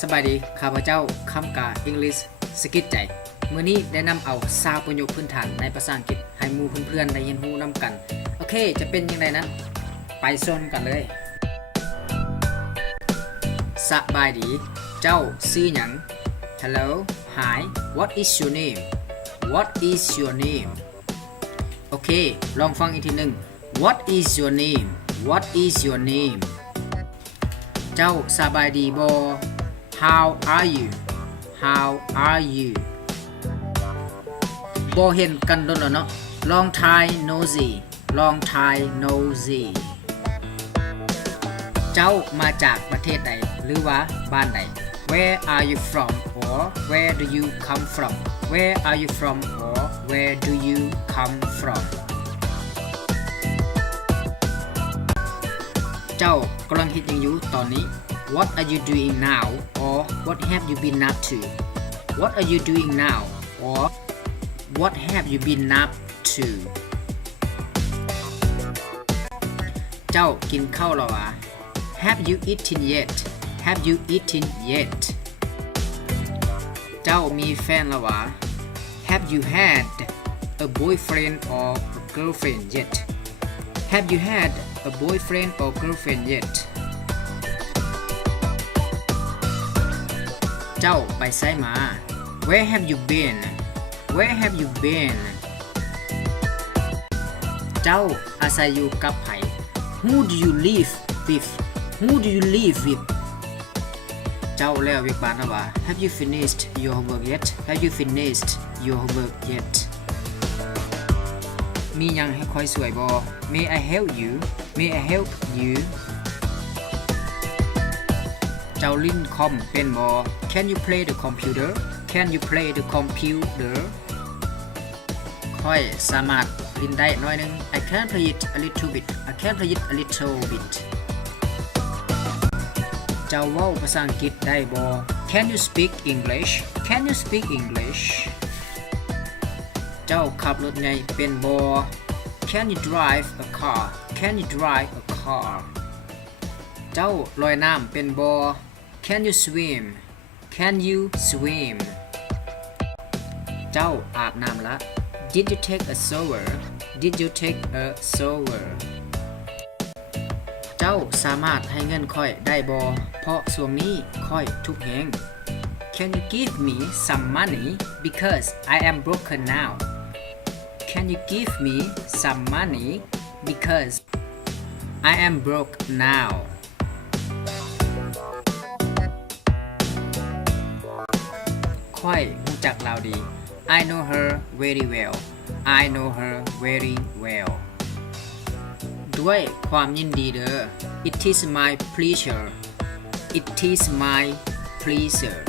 สบายดีข้าพเจ้าคำกาอังกฤษสกิดใจมื้อนี้ได้นำเอาซาวประโยคพื้นฐานในภาษาอังกฤษให้หมู่เพื่อนๆได้เรียนรู้นำกันโอเคจะเป็นยังไงนั้นไปชมกันเลยสบายดีเจ้าชื่อหยัง Hello Hi What is your name What is your name โอเคลองฟังอีกทีหนึ่ง What is your name What is your name เจ้าสบายดีบ่ How are you How are you บ่เห็นกันโดนแล้วเนาะ Long time no see Long time no see เจ้ามาจากประเทศใดหรือว่าบ้านใด Where are you from or where do you come from Where are you from or where do you come from เจ้ากำลังคิดยังอยู่ตอนนี้ What are you doing now or what have you been up to What are you doing now or what have you been up to เจ้ากินข้าวแล้ววะ Have you eaten yet Have you eaten yet เจ้ามีแฟนแล้ววะ Have you had a boyfriend or a girlfriend yet Have you had a boyfriend or girlfriend yet เจ้าไปไสมา Where have you been Where have you been เจ้าอาศัยอยู่กับไผ Who do you live with Who do you live with เจ้าแล้ววิกบ้านแล้ววะ Have you finished your homework yet Have you finished your homework yet มียังให้คอยสวยบ่ May I help you May I help you เจ้าลิ้นคอมเป็นบ่ Can you play the computer Can you play the computer ค่อยสามารถลิ้นได้น้อยนึง I can play it a little bit I can play it a little bit เจ้าเว้าภาษาอังกฤษได้บ่ Can you speak English Can you speak English เจ้าขับรถใหญ่เป็นบ่ Can you drive a car Can you drive a car เจ้าลอยน้ำเป็นบ่ Can you swim Can you swim เจ้าอาบน้ำละ Did you take a shower Did you take a shower เจ้าสามารถให้เงินค่อยได้บ่เพราะช่วงนี้ค่อยทุกข์แฮง Can you give me some money because I am broken now Can you give me some money because I am broke now ค่อยรู้จักเราดี I know her very well I know her very well ด้วยความยินดีเด้อ It is my pleasure It is my pleasure